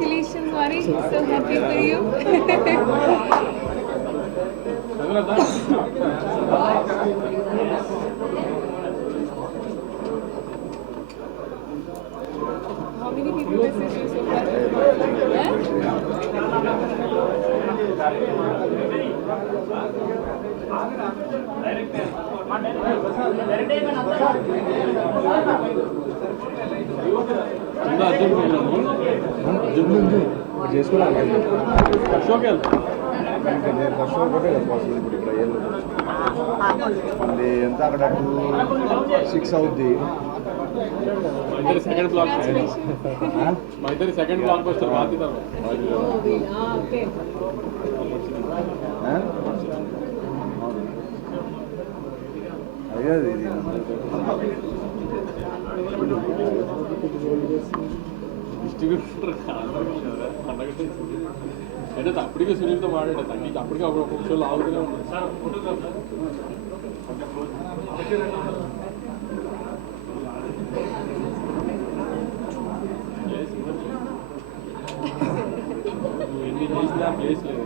Congratulations, Vani. So happy for you. How many people message you so far? ఎంత అక్కడ 6 అవుద్ది. Second black మా ఇద్దరి సెకండ్ బ్లాక్ బస్టర్ బాధ్యత అయ్యేది ఇది డిస్ట్రిబ్యూటర్ అంటే అప్పటికే సునీల్తో మాట్లాడే తగ్గి అప్పటికే ఒక షోలో ఆగుతూనే ఉన్నాడు సార్ ఎన్ని చేసినా ప్లేస్ లేదు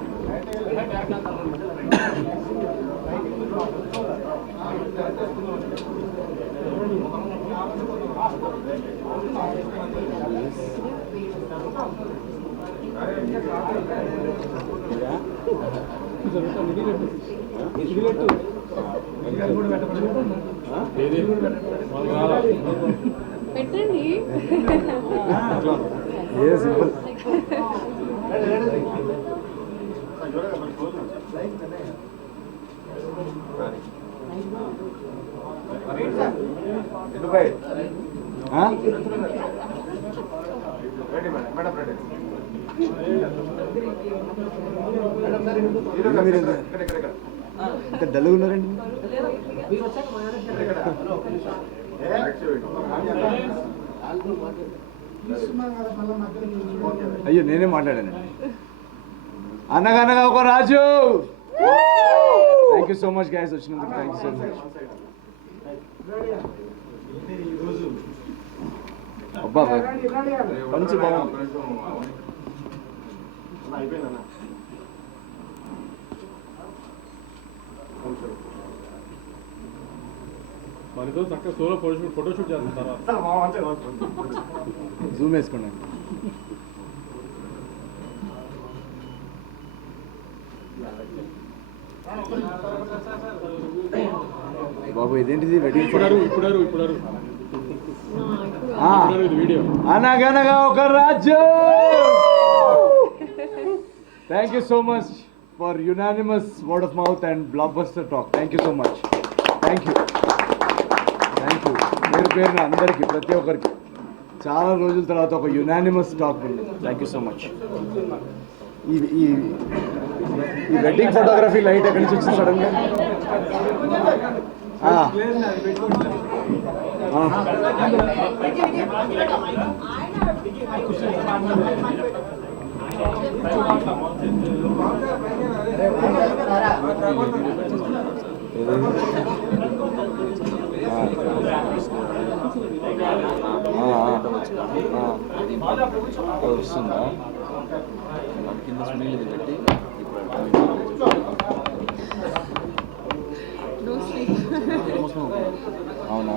పెట్టండి ఏ సింపుల్ ఇంత డల్గా ఉన్నారండి. అయ్యో నేనే మాట్లాడానండి. అనగనగా ఒక రాజు. Thank you so much guys వచ్చినందుకు. Thank you so much. అబ్బా మంచి బాగుంది. మనతో చక్కగా సోలో ఫోటోషూట్ చేస్తారు జూమ్ వేసుకోండి. బాబు ఇదేంటిది వెడ్డింగ్ ఫోటో? ఇప్పుడు వీడియో అనగనగా ఒక రాజ్యం. Thank you so much for unanimous word of mouth and block buster talk. Thank you so much. Thank you పేరున అందరికీ ప్రతి ఒక్కరికి చాలా రోజుల తర్వాత ఒక యునానిమస్ టాక్ ఉంది. Thank you so much. ఈ వెడ్డింగ్ ఫోటోగ్రఫీ లైట్ ఎక్కడి నుంచి వచ్చింది సడన్గా? వస్తుందా కింద సునీల్ ఇది పెట్టి అవునా?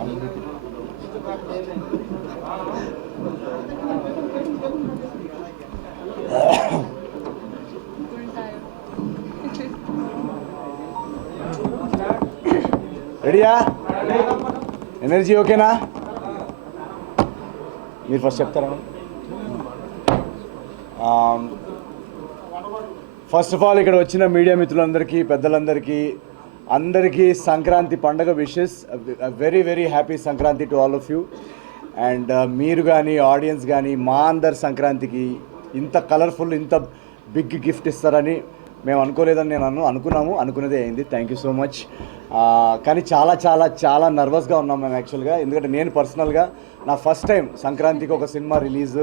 రెడీయా? ఎనర్జీ ఓకేనా? మీరు ఫస్ట్ చెప్తారా? ఫస్ట్ ఆఫ్ ఆల్ ఇక్కడ వచ్చిన మీడియా మిత్రులందరికీ, పెద్దలందరికీ, అందరికీ సంక్రాంతి పండగ wishes. Very very happy Sankranti to all of you. And మీరు కానీ ఆడియన్స్ కానీ మా అందరి సంక్రాంతికి ఇంత కలర్ఫుల్, ఇంత బిగ్ గిఫ్ట్ ఇస్తారని మేము అనుకోలేదని నేను అనుకున్నదే అయింది. Thank you so much. కానీ చాలా చాలా చాలా నర్వస్గా ఉన్నాం మేము యాక్చువల్గా. ఎందుకంటే నేను పర్సనల్గా నా ఫస్ట్ టైం సంక్రాంతికి ఒక సినిమా రిలీజ్.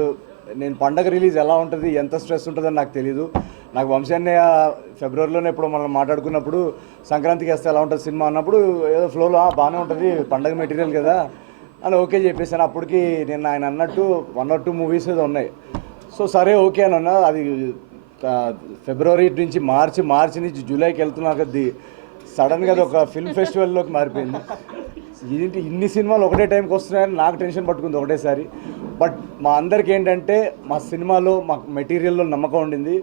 నేను పండగ రిలీజ్ ఎలా ఉంటుంది, ఎంత స్ట్రెస్ ఉంటుందని నాకు తెలీదు. నాకు వంశీన్నయ్య ఫిబ్రవరిలోనే ఎప్పుడు మనం మాట్లాడుకున్నప్పుడు సంక్రాంతికి వేస్తే ఎలా ఉంటుంది సినిమా అన్నప్పుడు ఏదో ఫ్లోలో బాగానే ఉంటుంది, పండగ మెటీరియల్ కదా అని ఓకే చెప్పేసాను. అప్పటికి నేను ఆయన అన్నట్టు 1 or 2 మూవీస్ ఏదో ఉన్నాయి. సో సరే ఓకే అని అన్నా. అది ఫిబ్రవరి నుంచి మార్చి నుంచి జూలైకి వెళ్తున్నాక అది సడన్గా అది ఒక ఫిల్మ్ ఫెస్టివల్లోకి మారిపోయింది. ఏంటి ఇన్ని సినిమాలు ఒకటే టైంకి వస్తున్నాయని నాకు టెన్షన్ పట్టుకుంది ఒకటేసారి. బట్ మా అందరికి ఏంటంటే మా సినిమాలో మాకు మెటీరియల్లో నమ్మకం ఉండింది.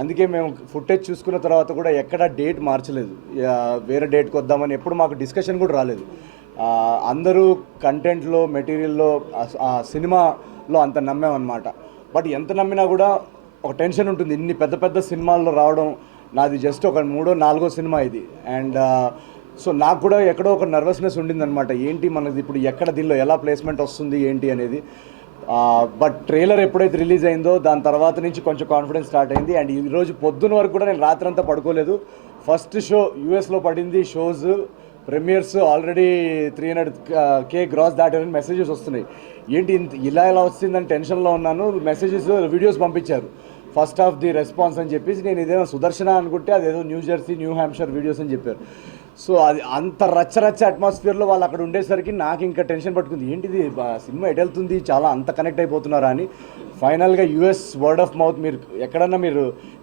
అందుకే మేము ఫుటేజ్ చూసుకున్న తర్వాత కూడా ఎక్కడ డేట్ మార్చలేదు, వేరే డేట్కి వద్దామని ఎప్పుడు మాకు డిస్కషన్ కూడా రాలేదు. అందరూ కంటెంట్లో మెటీరియల్లో ఆ సినిమాలో అంత నమ్మామన్నమాట. బట్ ఎంత నమ్మినా కూడా ఒక టెన్షన్ ఉంటుంది. ఇన్ని పెద్ద పెద్ద సినిమాల్లో రావడం, నాది జస్ట్ ఒక 3వ 4వ సినిమా ఇది. అండ్ సో నాకు కూడా ఎక్కడో ఒక నర్వస్నెస్ ఉండిందనమాట. ఏంటి మనది ఇప్పుడు ఎక్కడ దీనిలో ఎలా ప్లేస్మెంట్ వస్తుంది ఏంటి అనేది. బట్ ట్రైలర్ ఎప్పుడైతే రిలీజ్ అయిందో దాని తర్వాత నుంచి కొంచెం కాన్ఫిడెన్స్ స్టార్ట్ అయింది. అండ్ ఈరోజు పొద్దున్న వరకు కూడా నేను రాత్రంతా పడుకోలేదు. ఫస్ట్ షో యూఎస్లో పడింది. Shows premieres already 300K gross దాటారని మెసేజెస్ వస్తున్నాయి. ఏంటి ఇలా వచ్చిందని టెన్షన్లో ఉన్నాను. మెసేజెస్ వీడియోస్ పంపించారు ఫస్ట్ హాఫ్ ది రెస్పాన్స్ అని చెప్పేసి. నేను ఇదేమో సుదర్శన అనుకుంటే అదేదో New Jersey New Hampshire videos అని చెప్పారు. సో అది అంత రచ్చ అట్మాస్ఫియర్లో వాళ్ళు అక్కడ ఉండేసరికి నాకు ఇంకా టెన్షన్ పట్టుకుంది. ఏంటిది సినిమా ఎటు వెళ్తుంది, చాలా అంత కనెక్ట్ అయిపోతున్నారా అని. ఫైనల్గా యూఎస్ వర్డ్ ఆఫ్ మౌత్. మీరు ఎక్కడన్నా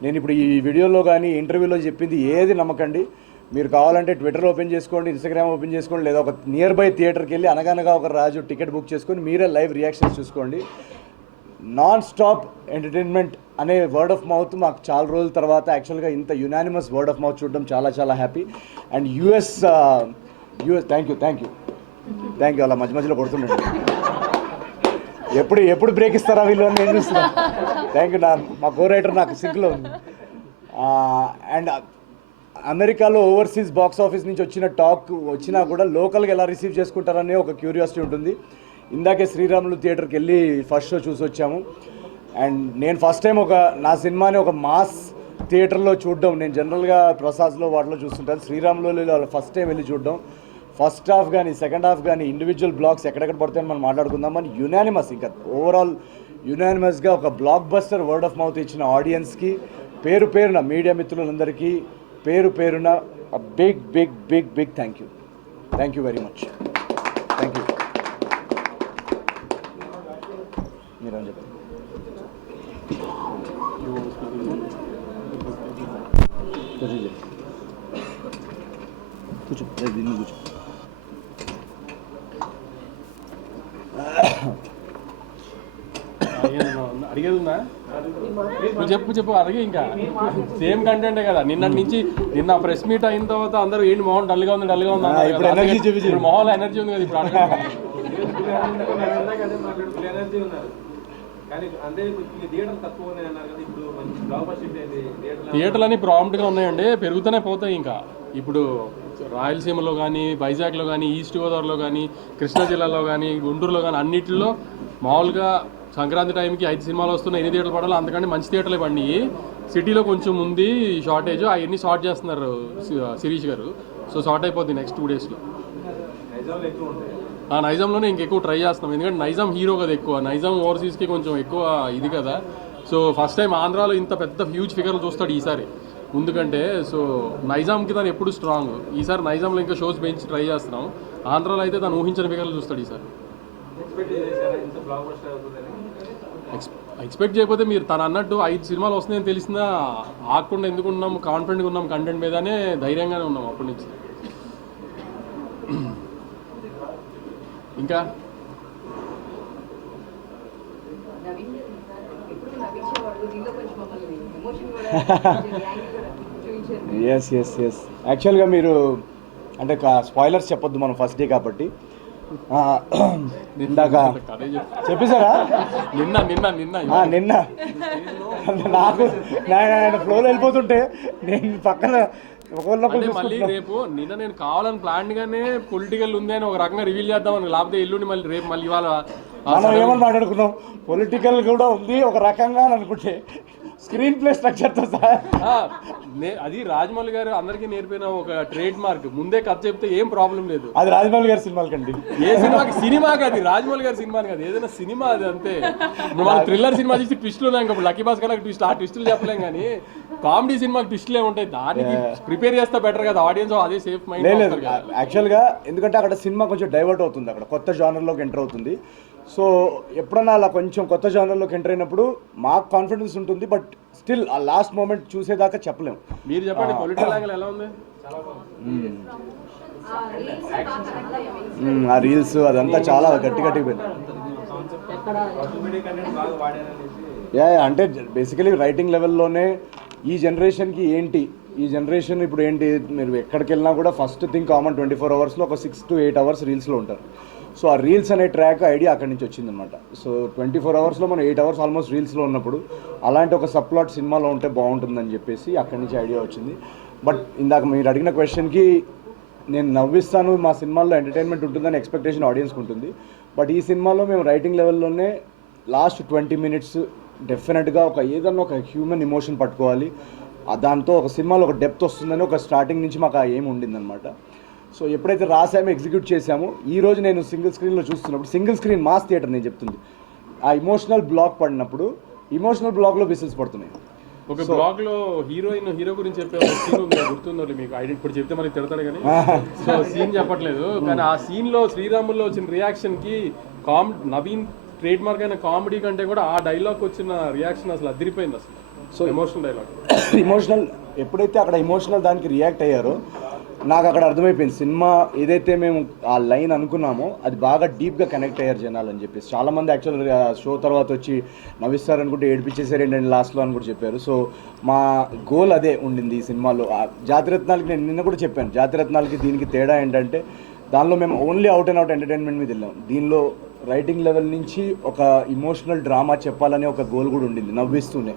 నేను ఇప్పుడు ఈ వీడియోలో కానీ ఇంటర్వ్యూలో చెప్పింది ఏది నమ్మకండి. మీరు కావాలంటే ట్విట్టర్ ఓపెన్ చేసుకోండి, ఇన్స్టాగ్రామ్ ఓపెన్ చేసుకోండి, లేదా ఒక నియర్ బై థియేటర్కి వెళ్ళి అనగనగా ఒక రాజు టికెట్ బుక్ చేసుకొని మీరే లైవ్ రియాక్షన్స్ చూసుకోండి. నాన్ స్టాప్ ఎంటర్టైన్మెంట్ అనే వర్డ్ ఆఫ్ మౌత్ మాకు చాలా రోజుల తర్వాత యాక్చువల్గా ఇంత యునానిమస్ వర్డ్ ఆఫ్ మౌత్ చూడడం చాలా happy. And US thank you అలా మధ్యలో కొడుతుండండి. ఎప్పుడు బ్రేక్ ఇస్తారా వీళ్ళు అని నేను చూస్తున్నా. Thank you. మా కో రైటర్ నాకు సింక్లో ఉంది. అండ్ అమెరికాలో ఓవర్సీస్ బాక్స్ ఆఫీస్ నుంచి వచ్చిన టాక్ వచ్చినా కూడా లోకల్గా ఎలా రిసీవ్ చేసుకుంటారనే ఒక క్యూరియాసిటీ ఉంటుంది. ఇందాకే శ్రీరాములు థియేటర్కి వెళ్ళి ఫస్ట్ షో చూసి వచ్చాము. అండ్ నేను ఫస్ట్ టైం నా సినిమాని ఒక మాస్ థియేటర్లో చూడడం. నేను జనరల్గా ప్రసాద్లో వాటిలో చూస్తుంటాను. శ్రీరాములు ఫస్ట్ టైం వెళ్ళి చూడడం. ఫస్ట్ హాఫ్ కానీ సెకండ్ హాఫ్ కానీ ఇండివిజువల్ బ్లాక్స్ ఎక్కడెక్కడ పడతాయని మనం మాట్లాడుకుందామని యునానిమస్, ఇంకా ఓవరాల్ యునానిమస్గా ఒక blockbuster word of mouth ఇచ్చిన ఆడియన్స్కి పేరున మీడియా మిత్రులందరికీ పేరున big thank you very much. Thank you. మీరు అని చెప్పండి. కూర్చో దీన్ని కూర్చో. అడిగేది ఉందా? చెప్పు అడిగి. ఇంకా సేమ్ కంటెంటే కదా. నిన్న ప్రెస్ మీట్ అయిన తర్వాత అందరూ ఏంటి మొహం డల్గా ఉంది ఇప్పుడు మొహంలో ఎనర్జీ ఉంది కదా ఇప్పుడు అడగండి. థియేటర్లు అని ప్రాంప్ట్గా ఉన్నాయండి, పెరుగుతూనే పోతాయి. ఇంకా ఇప్పుడు రాయలసీమలో కానీ, వైజాగ్లో కానీ, ఈస్ట్ గోదావరిలో కానీ, కృష్ణా జిల్లాలో కానీ, గుంటూరులో కానీ అన్నింటిలో మామూలుగా సంక్రాంతి టైంకి 5 సినిమాలు వస్తున్నాయి. ఎన్ని థియేటర్లు పడాలి అంతకంటే మంచి థియేటర్లే పడినాయి. సిటీలో కొంచెం ఉంది షార్టేజ్, అవన్నీ షార్ట్ చేస్తున్నారు శిరీష్ గారు. సో షార్ట్ అయిపోద్ది నెక్స్ట్ 2 డేస్లో. నైజాంలోనే ఇంకెక్కువ ట్రై చేస్తున్నాం, ఎందుకంటే నైజాం హీరో కదా ఎక్కువ. నైజాం ఓవర్సీస్కి కొంచెం ఎక్కువ ఇది కదా. సో ఫస్ట్ టైం ఆంధ్రాలో ఇంత పెద్ద హ్యూజ్ ఫిగర్లు చూస్తాడు ఈసారి ముందుకంటే. సో నైజాంకి తను ఎప్పుడు స్ట్రాంగ్. ఈసారి నైజాంలో ఇంకా షోస్ పెంచి ట్రై చేస్తున్నాం. ఆంధ్రాలో అయితే తను ఊహించిన ఫిగర్లు చూస్తాడు ఈసారి. ఎక్స్పెక్ట్ చేయకపోతే మీరు తను అన్నట్టు 5 సినిమాలు వస్తున్నాయని తెలిసినా ఆగకుండా ఎందుకు ఉన్నాం, కాన్ఫిడెంట్గా ఉన్నాం కంటెంట్ మీదనే, ధైర్యంగానే ఉన్నాం అప్పటి నుంచి. ఇంకా ఎస్ యాక్చువల్గా మీరు అంటే స్పాయిలర్స్ చెప్పొద్దు మనం ఫస్ట్ డే కాబట్టి. ఇందాక చెప్పేశారా? నిన్న నాకు ఫ్లోలో వెళ్ళిపోతుంటే నేను పక్కన మళ్ళీ రేపు నేను కావాలని ప్లాన్ గానే పొలిటికల్ ఉంది అని ఒక రకంగా రివీల్ చేద్దామని, లేకపోతే ఎల్లుండి మళ్ళీ రేపు మళ్ళీ ఇవాళ మనం ఏమని మాట్లాడుకున్నాం, పొలిటికల్ కూడా ఉంది ఒక రకంగా అని అనుకుంటే స్క్రీన్ ప్లే స్ట్రక్చర్తో సహా. అది రాజమౌళి గారు అందరికీ నేర్పిన ఒక ట్రేడ్ మార్క్. ముందే కథ చెప్తే ఏం ప్రాబ్లం లేదు. అది రాజమౌళి గారి సినిమాలకండి. ఏ సినిమాకి అది రాజమౌళి గారి సినిమాని కాదు, ఏదైనా సినిమా అది అంతే. మన థ్రిల్లర్ సినిమా చూసి ట్విస్టులు ఉన్నాయి ఇంకా లక్కీ భాస్కర్ ట్విస్ట్, ఆ ట్విస్టులు చెప్పలేం. కానీ కామెడీ సినిమాకి ట్విస్టులే ఉంటాయి, దానికి ప్రిపేర్ చేస్తే బెటర్ కదా ఆడియన్స్, అదే సేఫ్ మైండ్. లేదు యాక్చువల్గా, ఎందుకంటే అక్కడ సినిమా కొంచెం డైవర్ట్ అవుతుంది, అక్కడ కొత్త జానర్లోకి ఎంటర్ అవుతుంది. సో ఎప్పుడన్నా అలా కొంచెం కొత్త జానర్లోకి ఎంటర్ అయినప్పుడు మాకు కాన్ఫిడెన్స్ ఉంటుంది, బట్ స్టిల్ ఆ లాస్ట్ మూమెంట్ చూసేదాకా చెప్పలేము. మీరు చెప్పండి, పొలిటికల్ యాంగిల్ ఎలా ఉంది? ఆ రీల్స్ అదంతా చాలా గట్టిపోయింది. అంటే బేసికలీ రైటింగ్ లెవెల్లోనే ఈ జనరేషన్కి ఏంటి, ఈ జనరేషన్ ఇప్పుడు ఏంటి, మీరు ఎక్కడికి వెళ్ళినా కూడా ఫస్ట్ థింగ్ కామన్ 24 అవర్స్లో ఒక 6 to 8 అవర్స్ రీల్స్లో ఉంటారు. సో ఆ రీల్స్ అనే ట్రాక్ ఐడియా అక్కడి నుంచి వచ్చిందనమాట. సో 24 అవర్స్లో మనం 8 అవర్స్ ఆల్మోస్ట్ రీల్స్లో ఉన్నప్పుడు అలాంటి ఒక సబ్ప్లాట్ సినిమాలో ఉంటే బాగుంటుందని చెప్పేసి అక్కడి నుంచి ఐడియా వచ్చింది. బట్ ఇందాక మీరు అడిగిన క్వశ్చన్కి నేను నవ్విస్తాను, మా సినిమాల్లో ఎంటర్టైన్మెంట్ ఉంటుందని ఎక్స్పెక్టేషన్ ఆడియన్స్కి ఉంటుంది. బట్ ఈ సినిమాలో మేము రైటింగ్ లెవెల్లోనే లాస్ట్ 20 minutes డెఫినెట్గా ఏదన్నా ఒక హ్యూమన్ ఎమోషన్ పట్టుకోవాలి, దాంతో ఒక సినిమాలో ఒక డెప్త్ వస్తుందని ఒక స్టార్టింగ్ నుంచి మాకు ఆ ఏం ఉండిందనమాట. సో ఎప్పుడైతే రాసామో ఎగ్జిక్యూట్ చేసామో, ఈరోజు నేను సింగిల్ స్క్రీన్లో చూస్తున్నప్పుడు, సింగిల్ స్క్రీన్ మాస్ థియేటర్ నేను చెప్తుంది, ఆ ఇమోషనల్ బ్లాక్ పడినప్పుడు ఇమోషనల్ బ్లాక్లో విసిల్స్ పడుతున్నాయి. ఒక బ్లాగ్ లో హీరో గురించి చెప్పే ఒక సీన్ ఉంది, గుర్తుందో మీకు? ఇప్పుడు చెప్తే మళ్ళీ తిడతాడు కానీ సో సీన్ చెప్పట్లేదు, కానీ ఆ సీన్ లో శ్రీరాముల్లో వచ్చిన రియాక్షన్ కి నవీన్ ట్రేడ్ మార్క్ అయిన కామెడీ కంటే కూడా ఆ డైలాగ్ వచ్చిన రియాక్షన్ అసలు అదిరిపోయింది అసలు. సో ఎమోషనల్ డైలాగ్, ఎప్పుడైతే అక్కడ ఎమోషనల్ దానికి రియాక్ట్ అయ్యారో నాకు అక్కడ అర్థమైపోయింది, సినిమా ఏదైతే మేము ఆ లైన్ అనుకున్నామో అది బాగా డీప్గా కనెక్ట్ అయ్యారు జనాలు అని చెప్పేసి. చాలామంది యాక్చువల్గా షో తర్వాత వచ్చి నవ్విస్తారనుకుంటే ఏడిపించేసారు ఏంటంటే లాస్ట్లో అని కూడా చెప్పారు. సో మా గోల్ అదే ఉండింది ఈ సినిమాలో. జాతిరత్నాలకి నేను నిన్న కూడా చెప్పాను, జాతిరత్నాలకి దీనికి తేడా ఏంటంటే దానిలో మేము only out and out entertainment మీద వెళ్ళాం. దీనిలో రైటింగ్ లెవెల్ నుంచి ఒక ఇమోషనల్ డ్రామా చెప్పాలనే ఒక గోల్ కూడా ఉండింది, నవ్విస్తూనే.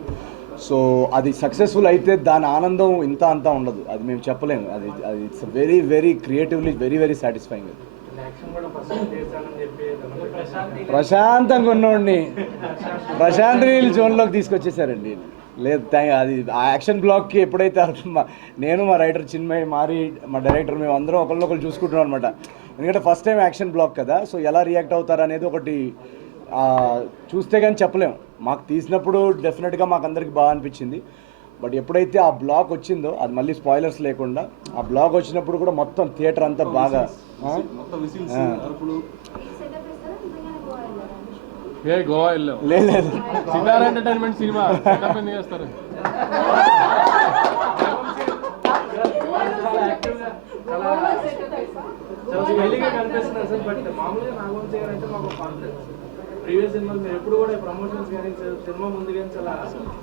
సో అది సక్సెస్ఫుల్ అయితే దాని ఆనందం ఇంత అంతా ఉండదు, అది మేము చెప్పలేము. అది it's very very creatively very satisfying. ప్రశాంతంగా ఉన్నోడిని ప్రశాంత్ నీల్ జోన్లోకి తీసుకొచ్చేసారండి. లేదు, అది ఆ యాక్షన్ బ్లాక్కి ఎప్పుడైతే నేను మా రైటర్ చిన్మయ్ మా డైరెక్టర్ మేము అందరం ఒకరినొకరు చూసుకుంటున్నాం అనమాట. ఎందుకంటే ఫస్ట్ టైం యాక్షన్ బ్లాక్ కదా, సో ఎలా రియాక్ట్ అవుతారు అనేది ఒకటి చూస్తే కానీ చెప్పలేము. మాకు తీసినప్పుడు డెఫినెట్గా మాకు అందరికి బాగా అనిపించింది. బట్ ఎప్పుడైతే ఆ బ్లాక్ వచ్చిందో, అది మళ్ళీ స్పాయిలర్స్ లేకుండా, ఆ బ్లాక్ వచ్చినప్పుడు కూడా మొత్తం థియేటర్ అంతా బాగా గోవా వెళ్ళాం. లేదు సితారా ఎంటర్టైన్మెంట్ సినిమా చేస్తారు. ప్రీవియస్ సినిమాలు మీరు ఎప్పుడు కూడా ప్రమోషన్స్ కానీ సినిమా ముందు కానీ చాలా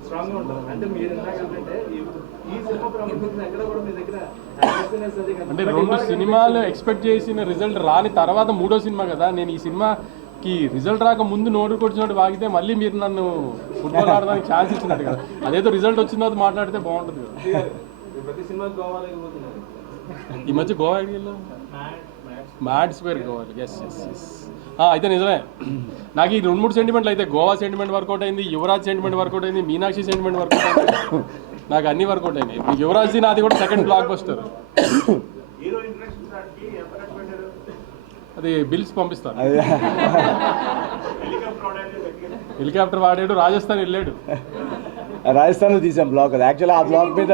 స్ట్రాంగ్గా ఉంటారు. అంటే మీరు ఏంటంటే ఈ సినిమా ప్రమోషన్స్ ఎక్కడ కూడా మీ దగ్గర అంటే 2 సినిమాలు ఎక్స్పెక్ట్ చేసిన రిజల్ట్ రాని తర్వాత 3వ సినిమా కదా. నేను ఈ సినిమాకి రిజల్ట్ రాక ముందు నోటు కొట్టినట్టు వాగితే మళ్ళీ మీరు నన్ను ఫుట్బాల్ ఆడడానికి ఛాన్స్ ఇచ్చినట్టు కదా. అదేదో రిజల్ట్ వచ్చిన తర్వాత మాట్లాడితే బాగుంటుంది కదా. ప్రతి సినిమా గోవాలోకి పోతున్నారు. ఈ మధ్య గోవా వెళ్ళాం, మ్యాడ్ స్క్వేర్ గోవా. ఎస్ అయితే నిజమే, నాకు ఈ 2-3 సెంటిమెంట్లు అయితే గోవా సెంటిమెంట్ వర్కౌట్ అయింది, యువరాజ్ సెంటిమెంట్ వర్కౌట్ అయింది, మీనాక్షి సెంటిమెంట్ వర్కౌట్ అయింది, నాకు అన్ని వర్కౌట్ అయినాయి. యువరాజ్ది నాది కూడా సెకండ్ బ్లాక్ బస్టర్. అది బిల్స్ పంపిస్తాను. హెలికాప్టర్ వాడాడు, రాజస్థాన్ వెళ్ళాడు. రాజస్థాన్లో తీసాం బ్లాగ్. అది యాక్చువల్లీ ఆ బ్లాగ్ మీద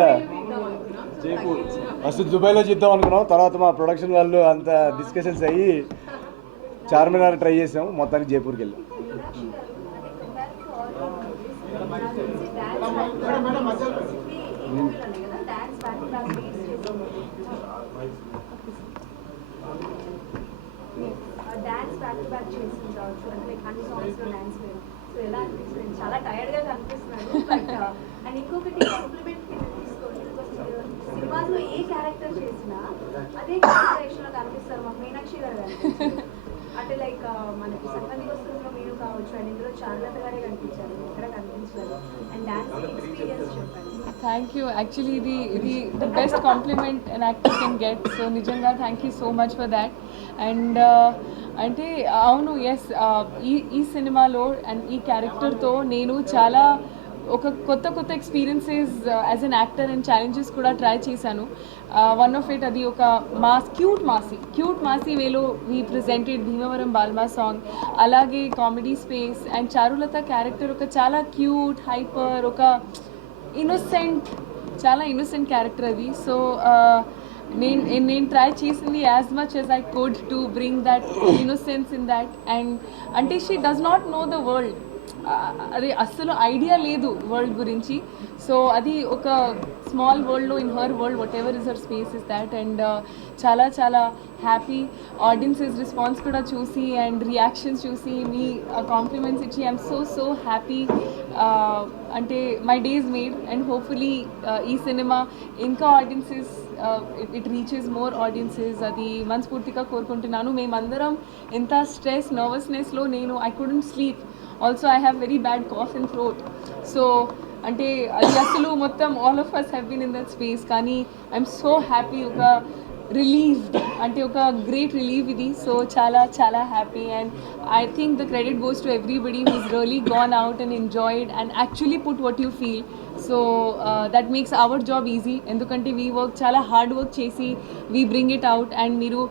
ఫస్ట్ దుబాయ్లో చేద్దాం అనుకున్నాం, తర్వాత మా ప్రొడక్షన్ వాళ్ళు అంత డిస్కషన్స్ అయ్యి చార్మినార్ ట్రై చేసాము, మొత్తానికి జైపూర్కి వెళ్ళాం. డాన్స్ బ్యాక్ టు బ్యాక్ చేసి రావచ్చు అంటే లైక్ అన్ని సాంగ్స్లో డాన్స్ లేదు. సో ఎలా అనిపిస్తుంది? చాలా టైర్డ్గా కనిపిస్తున్నారు. బట్ అండ్ ఇంకొకటి కాంప్లిమెంట్ కింద తీసుకోండి, సినిమాలో ఏ క్యారెక్టర్ చేసినా అదే క్యారెక్టరేషన్లో కనిపిస్తారు. మాకు మీనాక్షి గారు కనిపించారు. అంటే లైక్ మనకి సంక్రాంతి వస్తువులో మీరు కావచ్చు, అండ్ ఇందులో చారులత గారే కనిపించారు, ఎక్కడ కనిపించారు. అండ్ డాన్స్ ఎక్స్పీరియన్స్ చెప్పండి. Thank you. యాక్చువల్లీ ఇది the best compliment an actor can get. So నిజంగా thank you so much for that. And అంటే అవును, ఎస్, ఈ సినిమాలో అండ్ ఈ క్యారెక్టర్తో నేను చాలా ఒక కొత్త experiences as an actor and challenges కూడా ట్రై చేశాను. వన్ ఆఫ్ ఇట్ అది ఒక క్యూట్ మాసీ వేలో we presented Bhimavaram Balma song. అలాగే comedy space and Charulata character ఒక చాలా క్యూట్, హైపర్, ఒక చాలా ఇన్నోసెంట్ క్యారెక్టర్ అది. సో నేను ట్రై చేసింది as much as I could to bring that innocence in that and అంటే she does not know the world, అదే అస్సలు ఐడియా లేదు వరల్డ్ గురించి. సో అది ఒక స్మాల్ వరల్డ్లో in her world what ever is her space is that. And చాలా చాలా హ్యాపీ ఆడియన్సెస్ రెస్పాన్స్ కూడా చూసి అండ్ రియాక్షన్స్ చూసి మీ కాంప్లిమెంట్స్ ఇచ్చి ఐఎమ్ సో హ్యాపీ. అంటే my days made and hopefully ఈ సినిమా ఇంకా audiences it reaches more audiences, అది మనస్ఫూర్తిగా కోరుకుంటున్నాను. మేమందరం ఎంత స్ట్రెస్ నర్వస్నెస్లో నేను I couldn't sleep, also I have very bad cough and throat. So అంటే అది అసలు మొత్తం all of us have been in that space. కానీ ఐఎమ్ సో హ్యాపీ, ఒక రిలీవ్డ్ అంటే ఒక గ్రేట్ రిలీవ్ ఇది. సో చాలా చాలా happy and I think the credit goes to everybody who's really gone out and enjoyed and actually put what you feel. So that makes our job easy, ఎందుకంటే we work చాలా hard work చేసి we bring it out and మీరు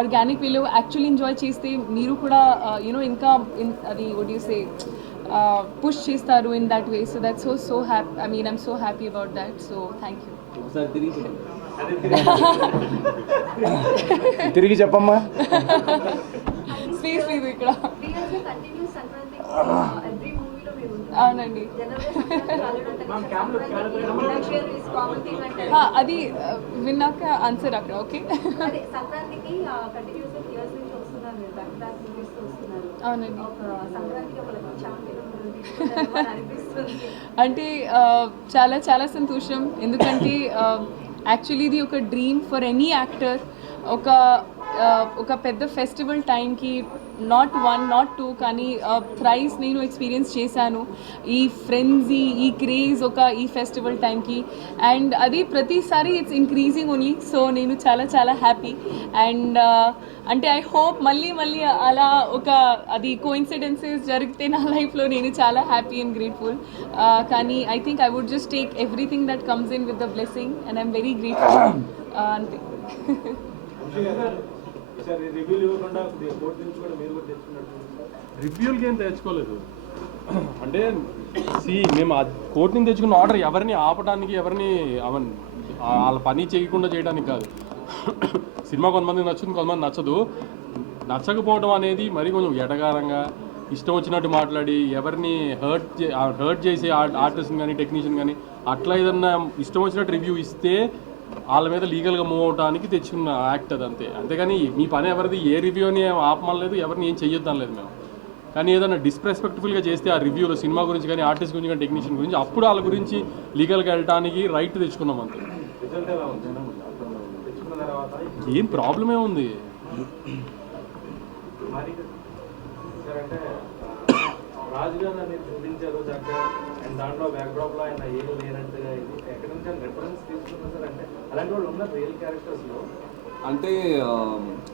organic వేలో actually enjoy చేస్తే మీరు కూడా you know ఇంకా అది వాట్ యూ సే పుష్ చేస్తారు in that way. So that's so happy, I mean I'm so happy about that. So thank you. తిరిగి చెప్పమ్మా. స్పేస్ లేదు ఇక్కడ. కంటిన్యూస్ సంక్రాంతి ఎవ్రీ మూవీలో మీరు ఉంటారు. అవునండి. అది విన్నాక ఆన్సర్ అక్కడ. ఓకే. అదే సంక్రాంతికి కంటిన్యూస్ ఇయర్స్ నుంచి వస్తున్నారు మీరు, బ్యాక్ బ్యాక్ మూవీస్ వస్తున్నారు. అవునండి. ఒక సంక్రాంతికి ఒక ఛాంపియన్ అనిపిస్తుంది. అంటే చాలా చాలా సంతోషం, ఎందుకంటే యాక్చువల్లీ ఇది ఒక డ్రీమ్ ఫర్ ఎనీ యాక్టర్. ఒక పెద్ద ఫెస్టివల్ టైంకి నాట్ 1 not 2 కానీ థ్రైస్ నేను ఎక్స్పీరియన్స్ చేశాను ఈ ఫ్రెండ్జీ, ఈ క్రేజ్ ఈ ఫెస్టివల్ టైంకి. అండ్ అది ప్రతిసారి ఇట్స్ ఇంక్రీజింగ్ ఓన్లీ. సో నేను చాలా చాలా హ్యాపీ అండ్ అంటే ఐ హోప్ మళ్ళీ అలా అది కోఇన్సిడెన్సెస్ జరిగితే నా లైఫ్లో నేను చాలా హ్యాపీ అండ్ గ్రేట్ఫుల్. కానీ I think I would just take everything that comes in with the blessing and I'm very grateful. అంతే. రివ్యూలకి ఏం తెచ్చుకోలేదు. అంటే మేము ఆ కోర్టు నుంచి తెచ్చుకున్న ఆర్డర్ ఎవరిని ఆపడానికి, ఎవరిని వాళ్ళ పని చేయకుండా చేయడానికి కాదు. సినిమా కొంతమందికి నచ్చుతుంది, కొంతమంది నచ్చదు. నచ్చకపోవడం అనేది మరీ కొంచెం ఎటగారంగా ఇష్టం వచ్చినట్టు మాట్లాడి ఎవరిని హర్ట్ చేసే ఆర్టిస్ట్ని కానీ టెక్నీషియన్ కానీ అట్లా ఏదన్నా ఇష్టం వచ్చినట్టు రివ్యూ ఇస్తే వాళ్ళ మీద లీగల్గా మూవ్ అవడానికి తెచ్చుకున్న యాక్ట్ అది అంతే. అంతేగాని మీ పని ఎవరిది ఏ రివ్యూని ఆపమనలేదు, ఎవరిని ఏం చెయ్యొద్దాం లేదు మేము. కానీ ఏదైనా డిస్రెస్పెక్ట్ఫుల్గా చేస్తే ఆ రివ్యూలో సినిమా గురించి కానీ ఆర్టిస్ట్ గురించి కానీ టెక్నీషియన్ గురించి అప్పుడు వాళ్ళ గురించి లీగల్గా వెళ్ళడానికి రైట్ తెచ్చుకున్నాం అంతే. ఏం ప్రాబ్లమే ఉంది. రాజుగారు అనేది చూపించారు చక్కగా అండ్ దాంట్లో బ్యాక్డ్రాప్లో ఆయన ఏం లేనట్టుగా ఇది ఎక్కడి నుంచి రెఫరెన్స్ తీసుకున్నా సార్. అంటే అలాంటి వాళ్ళు ఉన్న రియల్ క్యారెక్టర్స్లో అంటే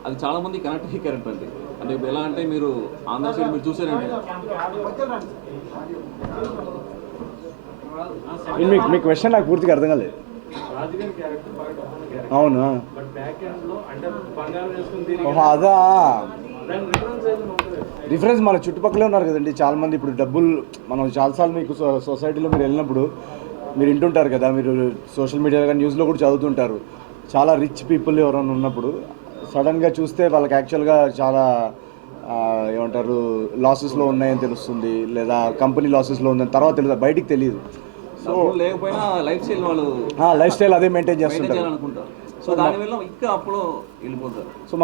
అది చాలా మంది కనెక్ట్ అయ్యే క్యారెక్టర్ అండి. అంటే ఇప్పుడు ఎలా అంటే మీరు ఆంధ్ర సైడ్ మీరు చూసారండి, మీ క్వశ్చన్ నాకు పూర్తిగా అర్థం కాలేదు. రాజుగారి క్యారెక్టర్ బాగా డబ్బున్న క్యారెక్టర్, అవునా? బట్ బ్యాక్ ఎండ్ లో అంటే బంగారం వేసుకుని ఓహో అదా. దాని రిఫరెన్స్ అయితే ఉంటుంది. డిఫరెన్స్ మన చుట్టుపక్కలే ఉన్నారు కదండి చాలామంది. ఇప్పుడు డబ్బులు మనం చాలాసార్లు మీకు సొసైటీలో మీరు వెళ్ళినప్పుడు మీరు వింటుంటారు కదా, మీరు సోషల్ మీడియాలో కానీ న్యూస్లో కూడా చదువుతుంటారు. చాలా రిచ్ పీపుల్ ఎవరైనా ఉన్నప్పుడు సడన్గా చూస్తే వాళ్ళకి యాక్చువల్గా చాలా ఏమంటారు లాసెస్లో ఉన్నాయని తెలుస్తుంది, లేదా కంపెనీ లాసెస్లో ఉందని తర్వాత తెలుస్తుంది, బయటికి తెలియదు. సో లేకపోయినా లైఫ్ స్టైల్ వాళ్ళు లైఫ్ స్టైల్ అదే మెయింటైన్ చేస్తుంటారు అనుకుంటారు. సో దానివల్ల ఇంకా అప్పుడు వెళ్ళిపోతారు. సో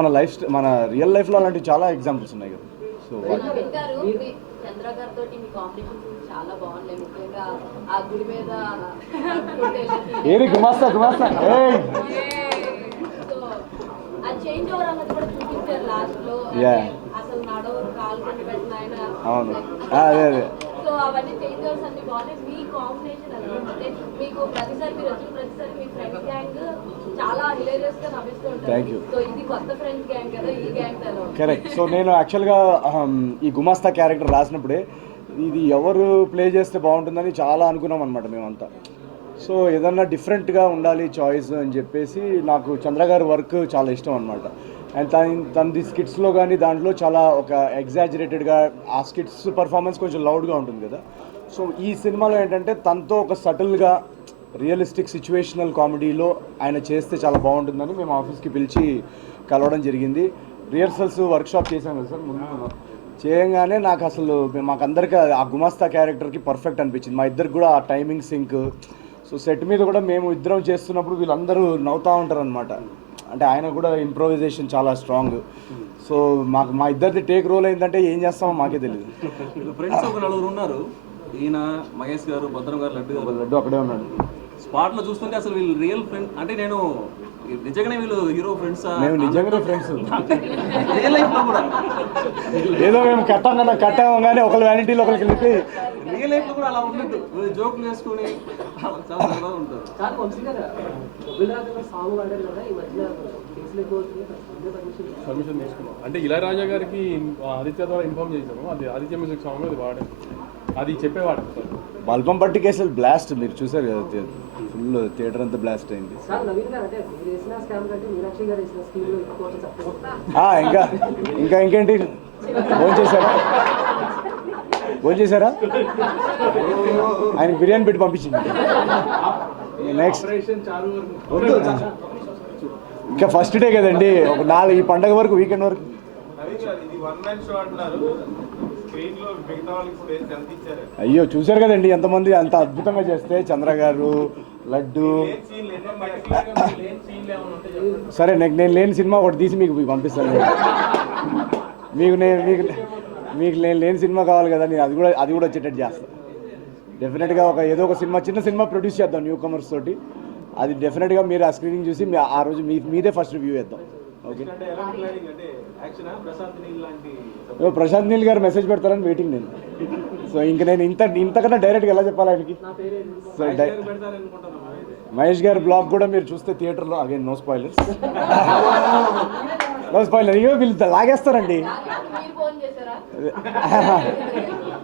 మన రియల్ లైఫ్లో అలాంటివి చాలా ఎగ్జాంపుల్స్ ఉన్నాయి కదా. సో చంద్ర గారితో మీ కాంపిటీషన్ చాలా బాగున్నాయి. ముఖ్యంగా ఆ గుడి మీద ఏరి గుమాస్తా సో ఆ చేంజ్ ఓవర్ అన్నది కూడా చూపించారు లాస్ట్ లో. అసలు నడవరు, కాలు కింద పెట్టిన ఆయన. అవును అదే. సో అవన్నీ చేంజ్ ఓవర్స్ అన్ని బాగున్నాయి. మీ కాంబినేషన్ ఎలా అంటే మీకు ప్రతిసారి మీరు వచ్చిన ప్రతిసారి మీ ఫ్రెండ్స్ గ్యాంగ్ చాలా హిలేరియస్ గా నవ్విస్తూ ఉంటారు. Thank you. సో ఇది కొత్త ఫ్రెండ్స్ గ్యాంగ్ కదా, ఈ గ్యాంగ్ ఎలా? కరెక్ట్. సో నేను యాక్చువల్గా ఈ గుమాస్తా క్యారెక్టర్ రాసినప్పుడే ఇది ఎవరు ప్లే చేస్తే బాగుంటుందని చాలా అనుకున్నాం అనమాట మేమంతా. సో ఏదన్నా డిఫరెంట్గా ఉండాలి చాయిస్ అని చెప్పేసి నాకు చంద్రగారి వర్క్ చాలా ఇష్టం అనమాట. అండ్ తనది స్కిట్స్లో కానీ దాంట్లో చాలా ఒక ఎగ్జాజరేటెడ్గా ఆ స్కిట్స్ పర్ఫార్మెన్స్ కొంచెం లౌడ్గా ఉంటుంది కదా. సో ఈ సినిమాలో ఏంటంటే తనతో ఒక సటిల్గా రియలిస్టిక్ సిచ్యువేషనల్ కామెడీలో ఆయన చేస్తే చాలా బాగుంటుందని మేము ఆఫీస్కి పిలిచి కలవడం జరిగింది. రిహర్సల్స్ వర్క్షాప్ చేశాం కదా సార్ ముందు. చేయంగానే నాకు అసలు మాకందరికీ ఆ గుమాస్తా క్యారెక్టర్కి పర్ఫెక్ట్ అనిపించింది. మా ఇద్దరికి కూడా ఆ టైమింగ్ సింక్. సో సెట్ మీద కూడా మేము ఇద్దరం చేస్తున్నప్పుడు వీళ్ళందరూ నవ్వుతూ ఉంటారు అనమాట. అంటే ఆయన కూడా ఇంప్రొవైజేషన్ చాలా స్ట్రాంగ్. సో మా ఇద్దరిది టేక్ రోల్ ఏంటంటే ఏం చేస్తామో మాకే తెలియదు. ఫ్రెండ్స్ ఒక నలుగురు ఉన్నారు, ఈయన మహేష్ గారు, భద్రం గారు, లడ్డు గారు. లడ్డు అక్కడే ఉన్నాడు. స్పాట్లో చూస్తుంటే అసలు వీళ్ళు రియల్ ఫ్రెండ్ అంటే నేను నిజంగానే వీళ్ళు హీరో ఫ్రెండ్స్. మేము నిజంగానే ఫ్రెండ్స్. రియల్ లైఫ్లో కూడా ఏదో మేము కట్టాము కానీ ఒకరి వ్యానిటీలో ఒకరికి వెళ్ళి రియల్ లైఫ్లో కూడా అలా ఉండదు. జోకులు వేసుకుని చాలా సరదాగా ఉంటారు. పర్మిషన్ తీసుకున్నాం అంటే ఇళయరాజా గారికి ఆదిత్య ద్వారా ఇన్ఫార్మ్ చేసాము. అది ఆదిత్య మ్యూజిక్ సాంగ్ అది వాడే, అది చెప్పేవాడు సార్. బల్పం పట్టి కేసులు బ్లాస్ట్ మీరు చూసారు కదా, ఫుల్ థియేటర్ అంతా బ్లాస్ట్ అయింది. ఇంకేంటి భోంచేశారా? ఆయన బిర్యానీ పెట్టి పంపించింది. నెక్స్ట్ ఇంకా ఫస్ట్ డే కదండి, ఒక 4 ఈ పండగ వరకు, వీకెండ్ వరకు. అయ్యో చూశారు కదండి ఎంతమంది అంత అద్భుతంగా చేస్తే. చంద్ర గారు, లడ్డు. సరే నేను లేని సినిమా ఒకటి తీసి మీకు పంపిస్తాను. మీకు నేను లేని సినిమా కావాలి కదా, నేను అది కూడా వచ్చేటట్టు చేస్తాను. డెఫినెట్గా ఏదో ఒక సినిమా, చిన్న సినిమా ప్రొడ్యూస్ చేద్దాం న్యూ కమర్స్ తోటి. అది డెఫినెట్గా మీరు ఆ స్క్రీనింగ్ చూసి ఆ రోజు మీదే ఫస్ట్ రివ్యూ చేద్దాం. ఓకే. ప్రశాంత్ నీల్ గారు మెసేజ్ పెడతారని వెయిటింగ్ నేను. సో ఇంక నేను ఇంతకన్నా డైరెక్ట్గా ఎలా చెప్పాలి ఆయనకి. సో మహేష్ గారి బ్లాగ్ కూడా మీరు చూస్తే థియేటర్లో, అగైన్ నో స్పాయిలర్స్, ఇగో వీళ్ళు లాగేస్తారండి,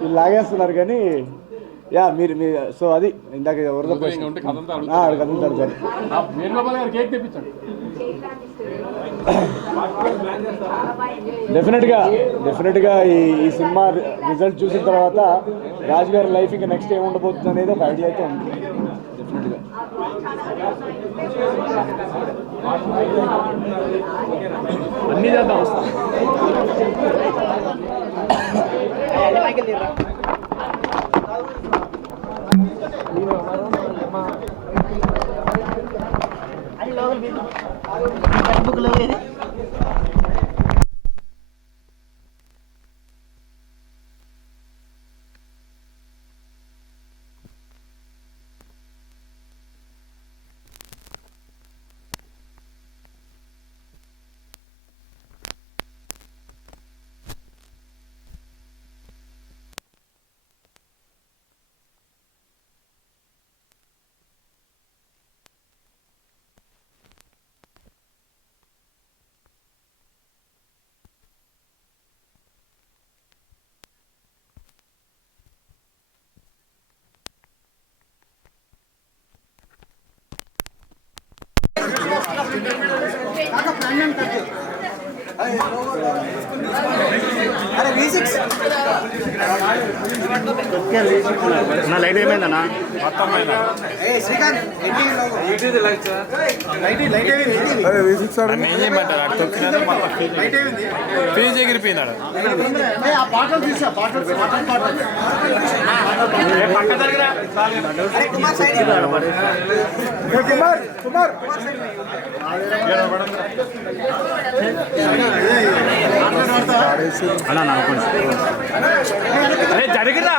వీళ్ళు లాగేస్తున్నారు కానీ యా మీరు సో అది ఇందాక ఎవరిలో కదులుతాడు సార్. డెఫినెట్గా ఈ సినిమా రిజల్ట్ చూసిన తర్వాత రాజు గారి లైఫ్ ఇంకా నెక్స్ట్ ఏమి ఉండబోతుంది అనేది ఒక ఐడియా అయితే ఉంది. డెఫినెట్గా అన్నీ చేద్దాం. నా లైట్ ఏమైందన్నా? ఫీజు ఎగిరిపోయిందాడు. జరిగిరా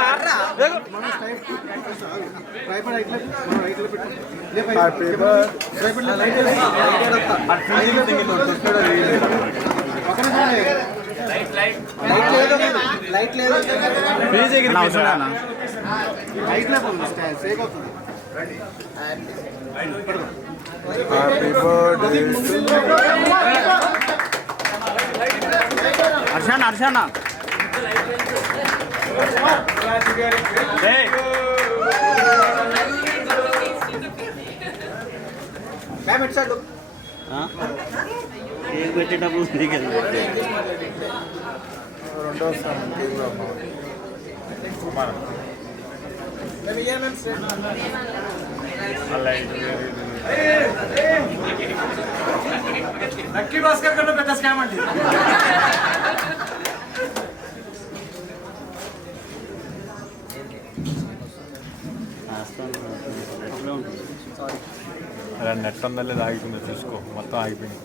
హర్షానా హర్షానా పెట్టేటప్పుడు రెండో స్థానం లక్కీ భాస్కర్ కన్నా పెద్ద స్కామ్ అండి. అలా నెట్ అందలేదు ఆగిపోయింది చూసుకో మొత్తం ఆగిపోయింది.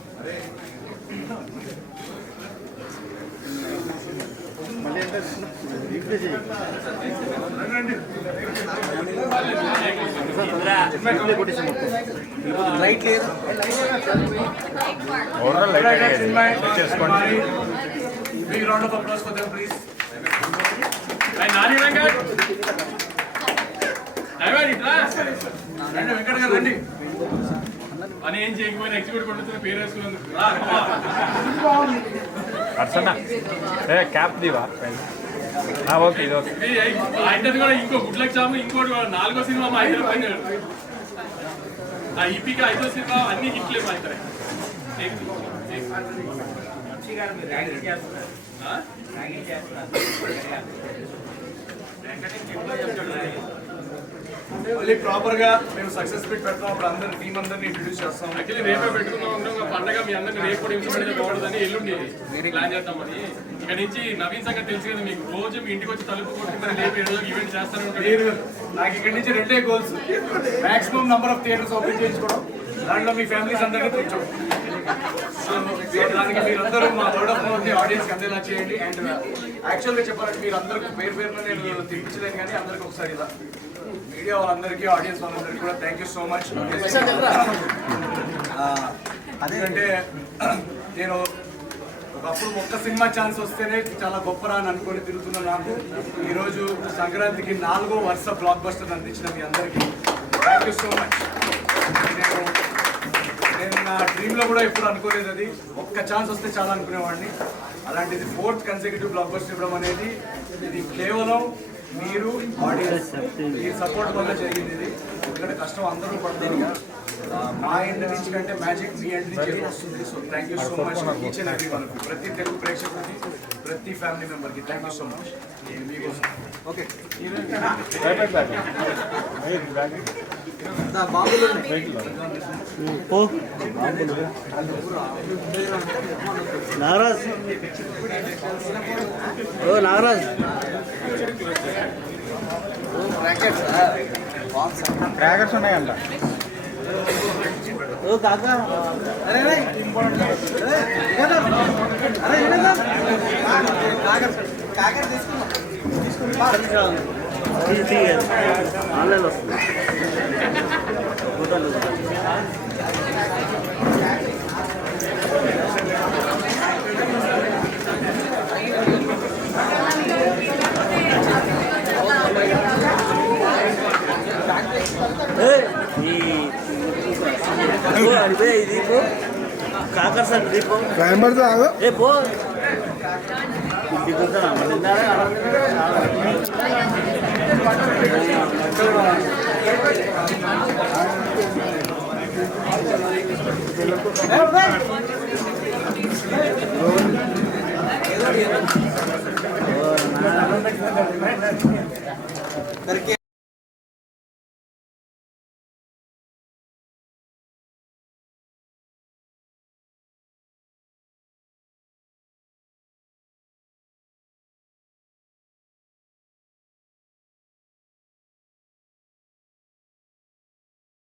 ఓవరాల్ లైట్ చేసుకోండి. Big round of applause for them, please. Nani Venkat Venkata గారు రండి. అని ఏం చేయకపోయినా ఎగ్జిక్యూట్ కొడుతున్న పేరు వేసుకున్నందుకు అర్చన క్యాప్ దివా ఓకే ఇది ఓకే. అయితే కూడా ఇంకో గుడ్ లక్ చాము ఇంకోటి 4వ సినిమా మా ఇద్దరు పైన ఆ ఈపీకి 5వ సినిమా అన్ని హిట్లే మా ఇద్దరే. మళ్ళీ ప్రాపర్ గా మేము సక్సెస్ మీట్ పెడతాం. అప్పుడు అందరి టీం అందరిని ఇంట్రొడ్యూస్ చేస్తాం. యాక్చువల్లీ రేపే పెట్టుకున్నాం పండగ మీ అందరినీ రేపు కూడా హింస పెడితే బాగుంటుందని ఎల్లుండి ప్లాన్ చేద్దామని. ఇక్కడ నుంచి నవీన్ సంగతి తెలుసు కదా మీకు, రోజు మీ ఇంటికి వచ్చి తలుపు కొట్టి మరి రేపు ఏదో ఈవెంట్ చేస్తాను ఉంటాడు. నాకు ఇక్కడ నుంచి 2 goals. Maximum number of theatres open చేయించుకోవడం, దాంట్లో మీ ఫ్యామిలీస్ అందరినీ కూర్చోండి. దానికి మీరందరూ మా వర్డ్ ఆఫ్ మౌత్ ఆడియన్స్ అందేలా చేయండి. అండ్ యాక్చువల్గా చెప్పాలంటే మీరు అందరికీ పేరున నేను తినిపించలేను, కానీ అందరికీ ఒకసారి ఇలా మీడియా వాళ్ళందరికీ ఆడియన్స్ వాళ్ళందరికీ కూడా థ్యాంక్ యూ సో మచ్. అదేంటే నేను ఒకప్పుడు ఒక్క సినిమా ఛాన్స్ వస్తేనే చాలా గొప్పరా అని అనుకొని తిరుగుతున్న నాకు ఈరోజు సంక్రాంతికి 4వ వరుస బ్లాక్ బస్టర్ అందించిన మీ అందరికీ థ్యాంక్ యూ సో మచ్. నేను నా డ్రీమ్లో కూడా ఎప్పుడు అనుకోలేదు, అది ఒక్క ఛాన్స్ వస్తే చాలా అనుకునేవాడిని. అలాంటిది 4th కన్సెక్యూటివ్ బ్లాక్ బస్టర్ ఇవ్వడం అనేది ఇది కేవలం మీరు ఆడియన్స్ ఈ సపోర్ట్ వల్ల జరిగింది. ఇది ఎందుకంటే కష్టం అందరూ పడతారు, మా ఎండ్ నుంచి కంటే మ్యాజిక్ మీ ఎండ్ నుంచి వస్తుంది. So thank you so much each and every one, ప్రతి తెలుగు ప్రేక్షకుడికి, ప్రతి ఫ్యామిలీ మెంబర్కి థ్యాంక్ యూ సో మచ్. మీకోసం ఓకే నాగరాజ్ ఓ నాగరాజ్ క్రాకర్స్ ఉన్నాయంట. ఓ కాకా అరే ఆన్లైన్ వస్తుంది. దీపు కాకర్ సార్ దీపు ఏ పో ఇంటికి